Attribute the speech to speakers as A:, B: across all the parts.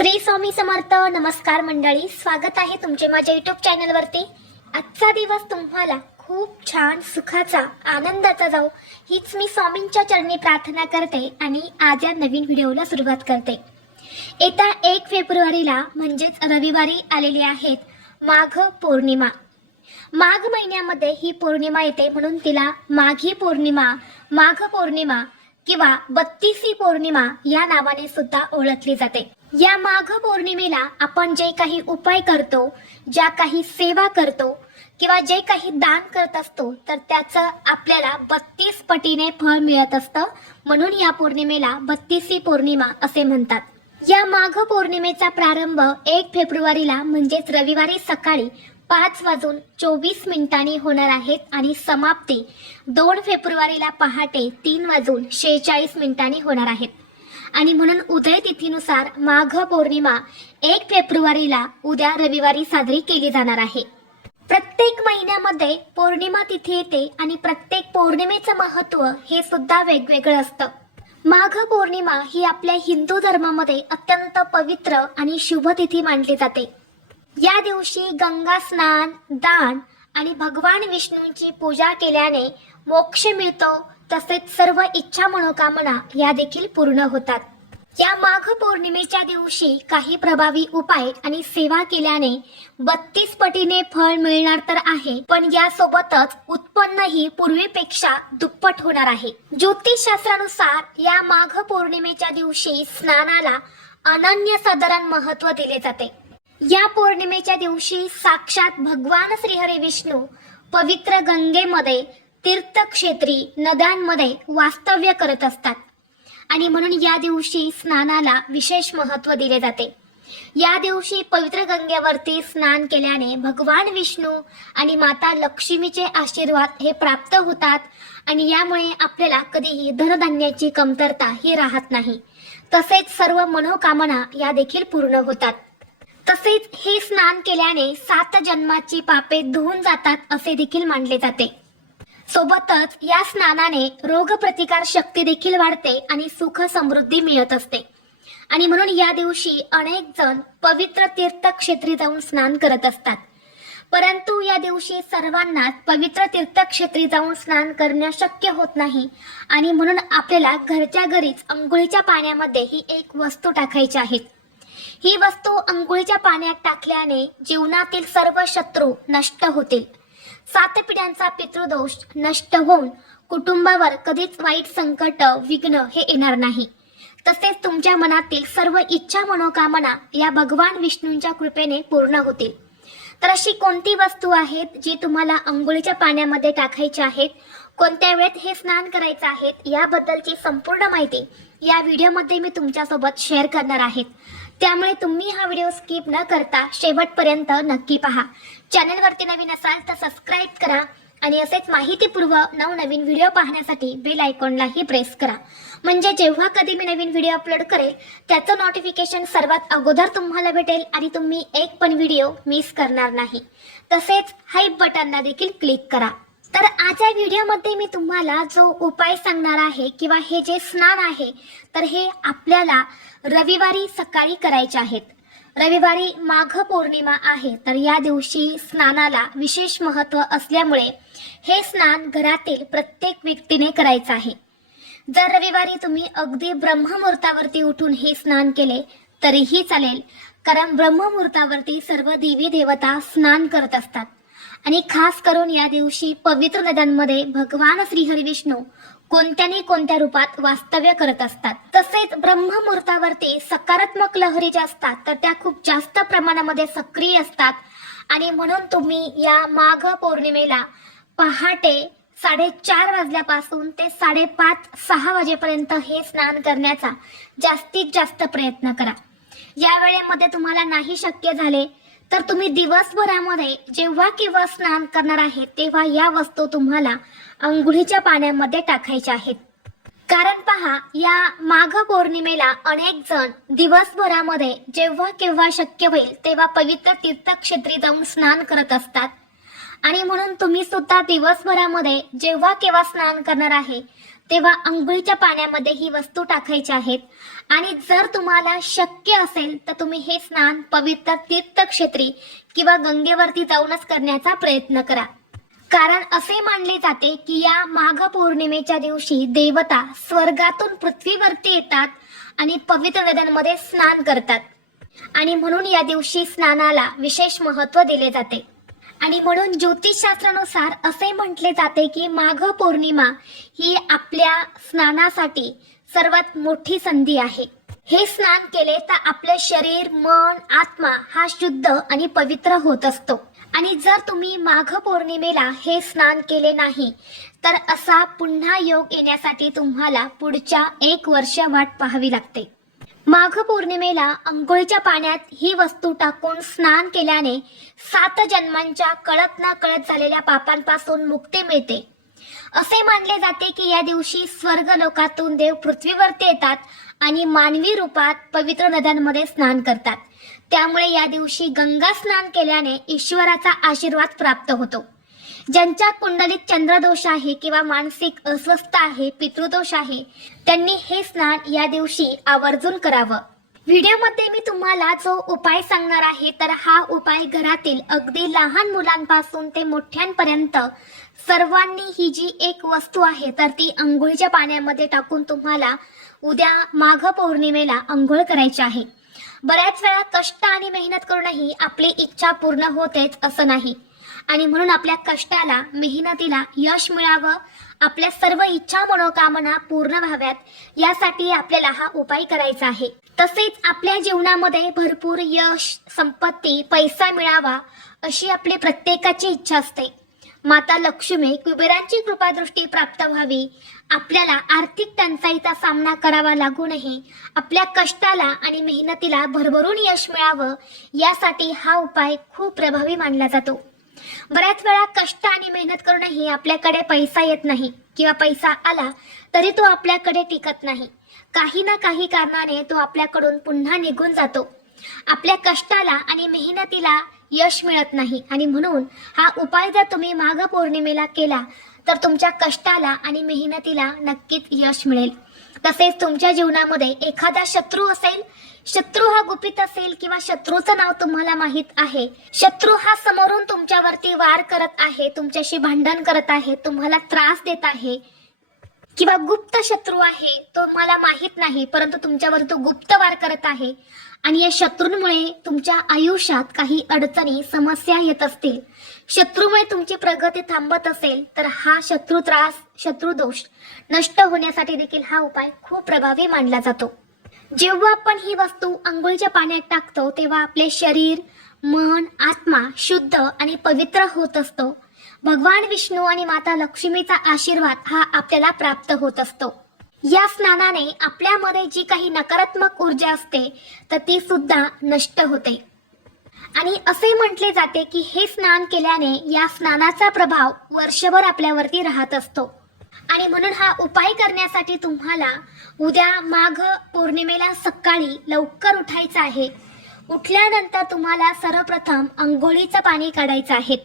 A: श्री स्वामी समर्थ नमस्कार मंडळी. स्वागत आहे तुमचे माझ्या युट्यूब चॅनलवरती आजचा दिवस तुम्हाला खूप छान सुखाचा आनंदाचा जाऊ हीच मी स्वामींच्या चरणी प्रार्थना करते आणि आज या नवीन व्हिडिओला सुरुवात करते. येत्या एक फेब्रुवारीला म्हणजेच रविवारी आलेली आहेत माघ पौर्णिमा. माघ महिन्यामध्ये ही पौर्णिमा येते म्हणून तिला माघी पौर्णिमा माघ पौर्णिमा किंवा बत्तीसी पौर्णिमा या नावाने सुद्धा ओळखली जाते. या माघ पौर्णिमेला आपण जे काही उपाय करतो ज्या काही सेवा करतो किंवा जे काही दान करत असतो तर त्याचं आपल्याला बत्तीस पटीने फळ मिळत असतं. म्हणून या पौर्णिमेला बत्तीसी पौर्णिमा असे म्हणतात. या माघ पौर्णिमेचा प्रारंभ एक फेब्रुवारीला म्हणजेच रविवारी सकाळी पाच वाजून चोवीस मिनिटांनी होणार आहेत आणि समाप्ती दोन फेब्रुवारीला पहाटे तीन वाजून शेहेचाळीस मिनिटांनी होणार आहेत आणि म्हणून उदय तिथीनुसार माघ पौर्णिमा एक फेब्रुवारीला उद्या रविवारी साजरी केली जाणार आहे. प्रत्येक महिन्यामध्ये पौर्णिमा तिथी येते आणि प्रत्येक पौर्णिमेचं महत्त्व हे सुद्धा वेगवेगळं असतं. माघ पौर्णिमा ही आपल्या हिंदू धर्मामध्ये अत्यंत पवित्र आणि शुभ तिथी मानली जाते. या दिवशी गंगा स्नान दान आणि भगवान विष्णूंची पूजा केल्याने मोक्ष मिळतो तसेच सर्व इच्छा मनोकामना या देखील पूर्ण होतात. या माघ पौर्णिमेच्या दिवशी काही प्रभावी उपाय आणि सेवा केल्याने बत्तीस पटीने फळ मिळणार तर आहे पण यासोबतच उत्पन्नही पूर्वीपेक्षा दुप्पट होणार आहे. ज्योतिषशास्त्रानुसार या माघ पौर्णिमेच्या दिवशी स्नानाला अनन्य साधारण महत्त्व दिले जाते. या पौर्णिमेच्या दिवशी साक्षात भगवान श्रीहरी विष्णू पवित्र गंगेमध्ये तीर्थक्षेत्री नद्यांमध्ये वास्तव्य करत असतात. आणि म्हणून या दिवशी स्नानाला विशेष महत्त्व दिले जाते. या दिवशी पवित्र गंगेवरती स्नान केल्याने भगवान विष्णू आणि माता लक्ष्मीचे आशीर्वाद हे प्राप्त होतात आणि यामुळे आपल्याला कधीही धनधान्याची कमतरता ही राहत नाही. तसेच सर्व मनोकामना या देखील पूर्ण होतात. तसेच हे स्नान केल्याने सात जन्माची पापे धुवून जातात असे देखील मानले जाते. सोबतच या स्नानाने रोगप्रतिकार शक्ती देखील वाढते आणि सुख समृद्धी मिळत असते. आणि म्हणून या दिवशी अनेक जण पवित्र तीर्थक्षेत्री जाऊन स्नान करत असतात. परंतु या दिवशी सर्वांनाच पवित्र तीर्थक्षेत्री जाऊन स्नान करणं शक्य होत नाही आणि म्हणून आपल्याला घरच्या घरीच अंघोळीच्या पाण्यामध्ये ही एक वस्तू टाकायची आहे. ही वस्तू अंघोळीच्या पाण्यात टाकल्याने जीवनातील सर्व शत्रू नष्ट होतील. सात पिढ्यांचा पितृदोष नष्ट होऊन कुटुंबावर कधीच वाईट संकट विघ्न हे येणार नाही. तसेच तुमच्या मनातील सर्व इच्छा मनोकामना या भगवान विष्णूंच्या कृपेने पूर्ण होतील. तर अशी कोणती वस्तू आहेत जी तुम्हाला अंघोळीच्या पाण्यामध्ये टाकायची आहेत? कोणत्या वेळेत हे स्नान करायचं आहे याबद्दलची संपूर्ण माहिती या व्हिडिओमध्ये मी तुमच्यासोबत शेअर करणार आहे. त्यामुळे तुम्ही हा व्हिडिओ स्किप न करता शेवटपर्यंत नक्की पहा. चॅनलवरती नवीन असाल तर सबस्क्राईब करा आणि असेच माहितीपूर्व नवनवीन व्हिडिओ पाहण्यासाठी बेल आयकॉनलाही प्रेस करा. म्हणजे जेव्हा कधी मी नवीन व्हिडिओ अपलोड करेल त्याचं नोटिफिकेशन सर्वात अगोदर तुम्हाला भेटेल आणि तुम्ही एक पण व्हिडिओ मिस करणार नाही. तसेच हाईप बटनला देखील क्लिक करा. तर आज या व्हिडिओमध्ये मी तुम्हाला जो उपाय सांगणार आहे किंवा हे जे स्नान आहे तर हे आपल्याला रविवारी सकाळी करायचे आहेत. रविवारी माघ पौर्णिमा आहे तर या दिवशी स्नानाला विशेष महत्त्व असल्यामुळे हे स्नान घरातील प्रत्येक व्यक्तीने करायचं आहे. जर रविवारी तुम्ही अगदी ब्रह्ममुहूर्तावरती उठून हे स्नान केले तरीही चालेल कारण ब्रह्ममुहूर्तावरती सर्व देवी देवता स्नान करत असतात. आणि खास करून या दिवशी पवित्र नद्यांमध्ये भगवान श्रीहरी विष्णू कोणत्याने कोणत्या रूपात वास्तव्य करत असतात. तसेच ब्रह्ममुहूर्तावरती सकारात्मक लहरी ज्या असतात तर त्या खूप जास्त प्रमाणामध्ये सक्रिय असतात. आणि म्हणून तुम्ही या माघ पौर्णिमेला पहाटे साडेचार वाजल्यापासून ते साडेपाच सहा वाजेपर्यंत हे स्नान करण्याचा जास्तीत जास्त प्रयत्न करा. या वेळेमध्ये तुम्हाला नाही शक्य झाले तर तुम्ही दिवसभरामध्ये जेव्हा किंवा स्नान करणार आहे तेव्हा या वस्तू तुम्हाला अंघोळीच्या पाण्यामध्ये टाकायच्या आहेत. कारण पहा या माघ पौर्णिमेला अनेक जण दिवसभरामध्ये जेव्हा केव्हा शक्य होईल तेव्हा पवित्र तीर्थक्षेत्री जाऊन स्नान करत असतात. आणि म्हणून तुम्ही सुद्धा दिवसभरामध्ये जेव्हा केव्हा स्नान करणार आहे तेव्हा अंघोळीच्या पाण्यामध्ये ही वस्तू टाकायची आहेत. आणि जर तुम्हाला शक्य असेल तर तुम्ही हे स्नान पवित्र तीर्थक्षेत्री किंवा गंगेवरती जाऊनच करण्याचा प्रयत्न करा. कारण असे मानले जाते की या माघ पौर्णिमेच्या दिवशी देवता स्वर्गातून पृथ्वीवरती येतात आणि पवित्र नद्यांमध्ये स्नान करतात. आणि म्हणून या दिवशी स्नानाला विशेष महत्त्व दिले जाते. आणि म्हणून ज्योतिषशास्त्रानुसार असे म्हटले जाते की माघ पौर्णिमा ही आपल्या स्नानासाठी सर्वात मोठी संधी आहे. हे स्नान केले तर आपले शरीर मन आत्मा हा शुद्ध आणि पवित्र होत असतो. आणि जर तुम्ही माघ पौर्णिमेला हे स्नान केले नाही तर असा पुन्हा योग येण्यासाठी तुम्हाला पुढच्या एक वर्ष वाट पाहावी लागते. माघ पौर्णिमेला अंघोळीच्या पाण्यात ही वस्तू टाकून स्नान केल्याने सात जन्मांच्या कळत ना कळत झालेल्या पापांपासून मुक्ती मिळते. असे मानले जाते की या दिवशी स्वर्ग लोकातून देव पृथ्वीवरती येतात आणि मानवी रूपात पवित्र नद्यांमध्ये स्नान करतात. त्यामुळे या दिवशी गंगा स्नान केल्याने ईश्वराचा आशीर्वाद प्राप्त होतो. ज्यांच्या कुंडलीत चंद्रदोष आहे किंवा मानसिक अस्वस्थ आहे पितृदोष आहे त्यांनी हे स्नान या दिवशी आवर्जून करावं. व्हिडिओमध्ये मी तुम्हाला जो उपाय सांगणार आहे तर हा उपाय घरातील अगदी लहान मुलांपासून ते मोठ्यांपर्यंत सर्वांनी ही जी एक वस्तू आहे तर ती अंघोळीच्या पाण्यामध्ये टाकून तुम्हाला उद्या माघ पौर्णिमेला अंघोळ करायची आहे. बऱ्याच वेळा कष्ट आणि मेहनत करूनही आपली इच्छा पूर्ण होतेच असं नाही. आणि म्हणून आपल्या कष्टाला मेहनतीला यश मिळावं आपल्या सर्व इच्छा मनोकामना पूर्ण व्हाव्यात यासाठी आपल्याला हा उपाय करायचा आहे. तसेच आपल्या जीवनामध्ये भरपूर यश संपत्ती पैसा मिळावा अशी आपली प्रत्येकाची इच्छा असते. माता लक्ष्मी कुबेरांची कृपादृष्टी प्राप्त व्हावी. आपल्याला आर्थिक टंचाईचा सामना करावा लागू नये आपल्या कष्टाला आणि मेहनतीला भरभरून यश मिळावं यासाठी हा उपाय खूप प्रभावी मानला जातो. बऱ्याच वेळा कष्ट आणि मेहनत करूनही आपल्याकडे पैसा येत नाही किंवा पैसा आला तरी तो आपल्याकडे टिकत नाही. काही ना काही कारणाने तो आपल्याकडून पुन्हा निघून जातो. आपल्या कष्टाला आणि मेहनतीला यश मिळत नाही. आणि म्हणून हा उपाय जर तुम्ही माघ पौर्णिमेला केला तर तुमच्या कष्टाला आणि मेहनतीला नक्कीच यश मिळेल. तसेच तुमच्या जीवनामध्ये एखादा शत्रू असेल शत्रू हा गुपित असेल किंवा शत्रूचं नाव तुम्हाला माहीत आहे शत्रू हा समोरून तुमच्यावरती वार करत आहे तुमच्याशी भांडण करत आहे तुम्हाला त्रास देत आहे किंवा गुप्त शत्रू आहे तो मला माहीत नाही परंतु तुमच्यावर तो गुप्त वार करत आहे आणि या शत्रूंमुळे तुमच्या आयुष्यात काही अडचणी समस्या येत असतील. शत्रूमुळे तुमची प्रगती थांबत असेल तर हा शत्रू त्रास शत्रू दोष नष्ट होण्यासाठी देखील हा उपाय खूप प्रभावी मानला जातो. जेव्हा आपण ही वस्तू आंघोळीच्या पाण्यात टाकतो तेव्हा आपले शरीर मन आत्मा शुद्ध आणि पवित्र होत असतो. भगवान विष्णू आणि माता लक्ष्मीचा आशीर्वाद हा आपल्याला प्राप्त होत असतो. या स्नानाने आपल्यामध्ये जी काही नकारात्मक ऊर्जा असते तर ती सुद्धा नष्ट होते. आणि असे म्हटले जाते की हे स्नान केल्याने या स्नानाचा प्रभाव वर्षभर आपल्यावरती राहत असतो. आणि म्हणून हा उपाय करण्यासाठी तुम्हाला उद्या माघ पौर्णिमेला सकाळी लवकर उठायचं आहे. उठल्यानंतर तुम्हाला सर्वप्रथम अंघोळीचं पाणी काढायचं आहे.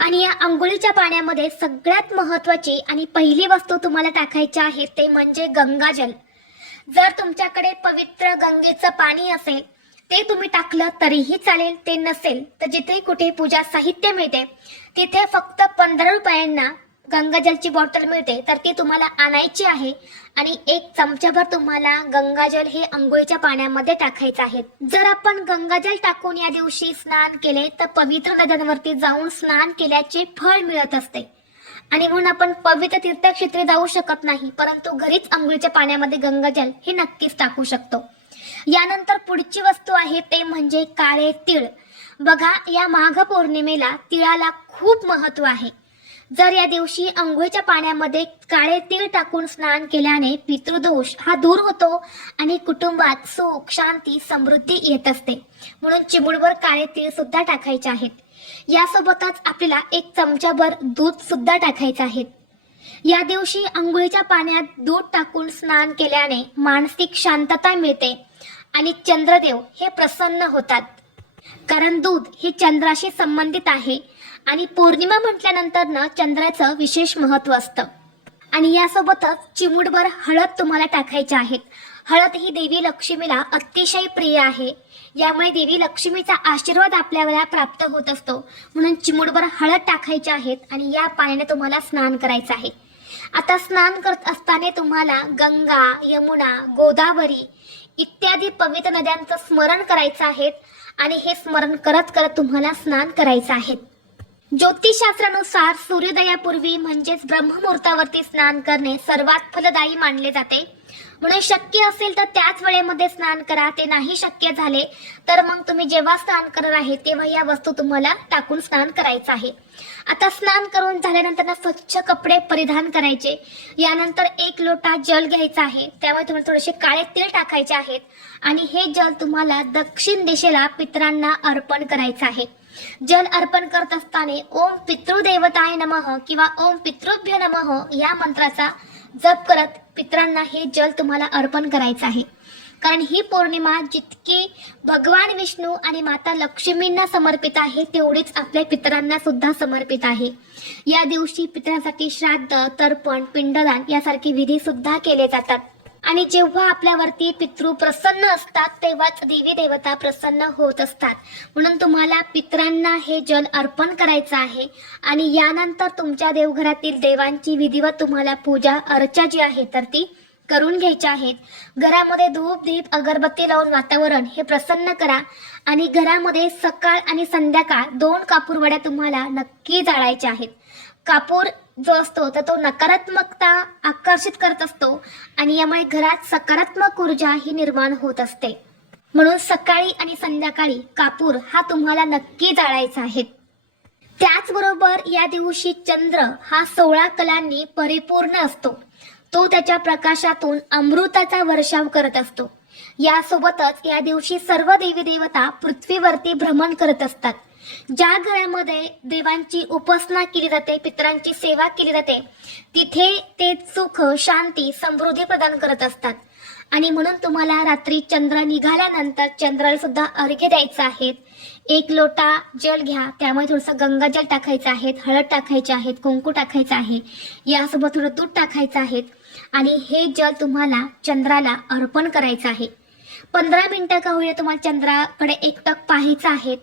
A: आणि या आंघोळीच्या पाण्यामध्ये सगळ्यात महत्वाची आणि पहिली वस्तू तुम्हाला टाकायची आहे ते म्हणजे गंगाजल. जर तुमच्याकडे पवित्र गंगेचं पाणी असेल ते तुम्ही टाकलं तरीही चालेल ते नसेल तर जिथे कुठे पूजा साहित्य मिळते तिथे फक्त पंधरा रुपयांना गंगाजलची बॉटल मिळते तर ती तुम्हाला आणायची आहे. आणि एक चमचाभर तुम्हाला गंगाजल हे आंघोळीच्या पाण्यामध्ये टाकायचं आहे. जर आपण गंगाजल टाकून या दिवशी स्नान केले तर पवित्र नद्यांवरती जाऊन स्नान केल्याचे फळ मिळत असते. आणि म्हणून आपण पवित्र तीर्थक्षेत्री जाऊ शकत नाही परंतु घरीच आंघोळीच्या पाण्यामध्ये गंगाजल हे नक्कीच टाकू शकतो. यानंतर पुढची वस्तू आहे ते म्हणजे काळे तीळ. बघा या माघ पौर्णिमेला तिळाला खूप महत्त्व आहे. जर या दिवशी अंघोळीच्या पाण्यामध्ये काळे तीळ टाकून स्नान केल्याने पितृदोष हा दूर होतो आणि कुटुंबात सुख शांती समृद्धी येत असते. म्हणून चिमुडवर काळे तीळ सुद्धा टाकायचे आहेत. यासोबतच आपल्याला एक चमचाभर दूध सुद्धा टाकायचं आहे. या दिवशी अंघोळीच्या पाण्यात दूध टाकून स्नान केल्याने मानसिक शांतता मिळते आणि चंद्रदेव हे प्रसन्न होतात. कारण दूध हे चंद्राशी संबंधित आहे. आणि पौर्णिमा म्हटल्यानंतर ना चंद्राचं विशेष महत्त्व असतं. आणि यासोबतच चिमूटभर हळद तुम्हाला टाकायच्या आहेत. हळद ही देवी लक्ष्मीला अतिशय प्रिय आहे. यामुळे देवी लक्ष्मीचा आशीर्वाद आपल्याला प्राप्त होत असतो. म्हणून चिमुडभर हळद टाकायच्या आहेत आणि या पाण्याने तुम्हाला स्नान करायचं आहे. आता स्नान करत असताना तुम्हाला गंगा यमुना गोदावरी इत्यादी पवित्र नद्यांचं स्मरण करायचं आहे. आणि हे स्मरण करत करत तुम्हाला स्नान करायचं आहे. ज्योतिषशास्त्रानुसार सूर्योदयापूर्वी म्हणजेच ब्रह्ममुहूर्तावरती स्नान करणे सर्वात फलदायी मानले जाते. म्हणून शक्य असेल तर त्याच वेळेमध्ये स्नान करा ते नाही शक्य झाले तर मग तुम्ही जेव्हा स्नान करणार आहे तेव्हा या वस्तू तुम्हाला टाकून स्नान करायचं आहे. आता स्नान करून झाल्यानंतर ना स्वच्छ कपडे परिधान करायचे. यानंतर एक लोटा जल घ्यायचा आहे त्यामुळे तुम्हाला थोडेसे काळे तेल टाकायचे आहेत आणि हे जल तुम्हाला दक्षिण दिशेला पितरांना अर्पण करायचं आहे. जल अर्पण करत असताना ओम पितृदेवताय नमः किंवा ओम पितृभ्य नमः या मंत्राचा जप करत पितरांना हे जल तुम्हाला अर्पण करायचं आहे. कारण ही पौर्णिमा जितकी भगवान विष्णू आणि माता लक्ष्मींना समर्पित आहे तेवढीच आपल्या पितरांना सुद्धा समर्पित आहे. या दिवशी पित्रांसाठी श्राद्ध तर्पण पिंडदान यासारखे विधी सुद्धा केले जातात. आणि जेव्हा आपल्यावरती पितृ प्रसन्न असतात तेव्हाच देवी देवता प्रसन्न होत असतात. म्हणून तुम्हाला पितरांना हे जल अर्पण करायचं आहे. आणि यानंतर तुमच्या देवघरातील देवांची विधिवत तुम्हाला पूजा अर्चा जी आहे तर ती करून घ्यायची आहेत घरामध्ये धूप दीप अगरबत्ती लावून वातावरण हे प्रसन्न करा. आणि घरामध्ये सकाळ आणि संध्याकाळ दोन कापूरवड्या तुम्हाला नक्की जाळायच्या आहेत. कापूर जो असतो तर तो नकारात्मकता आकर्षित करत असतो आणि यामुळे घरात सकारात्मक ऊर्जा ही निर्माण होत असते. म्हणून सकाळी आणि संध्याकाळी कापूर हा तुम्हाला नक्की जाळायचा आहे. त्याचबरोबर या दिवशी चंद्र हा सोळा कलांनी परिपूर्ण असतो. तो त्याच्या प्रकाशातून अमृताचा वर्षाव करत असतो. यासोबतच या दिवशी सर्व देवी देवता पृथ्वीवरती भ्रमण करत असतात. ज्या घरामध्ये देवांची उपासना केली जाते पितरांची सेवा केली जाते तिथे ते सुख शांती समृद्धी प्रदान करत असतात. आणि म्हणून तुम्हाला रात्री चंद्र निघाल्यानंतर चंद्राला सुद्धा अर्घ्य द्यायचं आहेत एक लोटा जल घ्या त्यामुळे थोडंसं गंगाजल टाकायचं आहे हळद टाकायचे आहेत कुंकू टाकायचं आहे यासोबत थोडं दूध टाकायचं आहे. आणि हे जल तुम्हाला चंद्राला अर्पण करायचं आहे. पंधरा मिनिटं का होईल तुम्हाला चंद्राकडे एकटक पाहायचं आहेत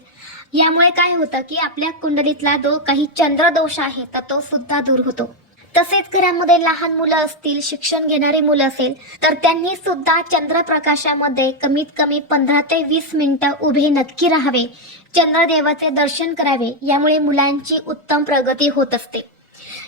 A: यामुळे काय होतं की आपल्या कुंडलीतला जो काही चंद्रदोष आहे तर तो सुद्धा दूर होतो. तसेच घरामध्ये लहान मुलं असतील शिक्षण घेणारी मुलं असेल तर त्यांनी सुद्धा चंद्रप्रकाशामध्ये कमीत कमी पंधरा ते वीस मिनिटं उभे नक्की राहावे. चंद्रदेवाचे दर्शन करावे. यामुळे मुलांची उत्तम प्रगती होत असते.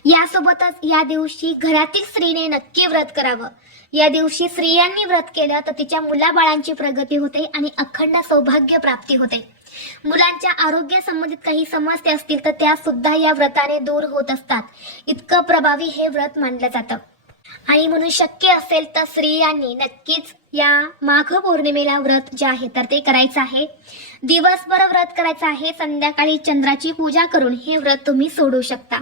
A: यासोबतच या दिवशी घरातील स्त्रीने नक्की व्रत करावं. या दिवशी स्त्रियांनी व्रत केलं तर तिच्या मुलाबाळांची प्रगती होते आणि अखंड सौभाग्य प्राप्ती होते. मुलांच्या आरोग्या संबंधित काही समस्या असतील तर त्या सुद्धा या व्रताने दूर होत असतात. इतकं प्रभावी हे व्रत मानलं जातं. आणि म्हणून शक्य असेल तर स्त्रियांनी नक्कीच या माघ पौर्णिमेला व्रत जे आहे तर ते करायचं आहे. दिवसभर व्रत करायचं आहे. संध्याकाळी चंद्राची पूजा करून हे व्रत तुम्ही सोडू शकता.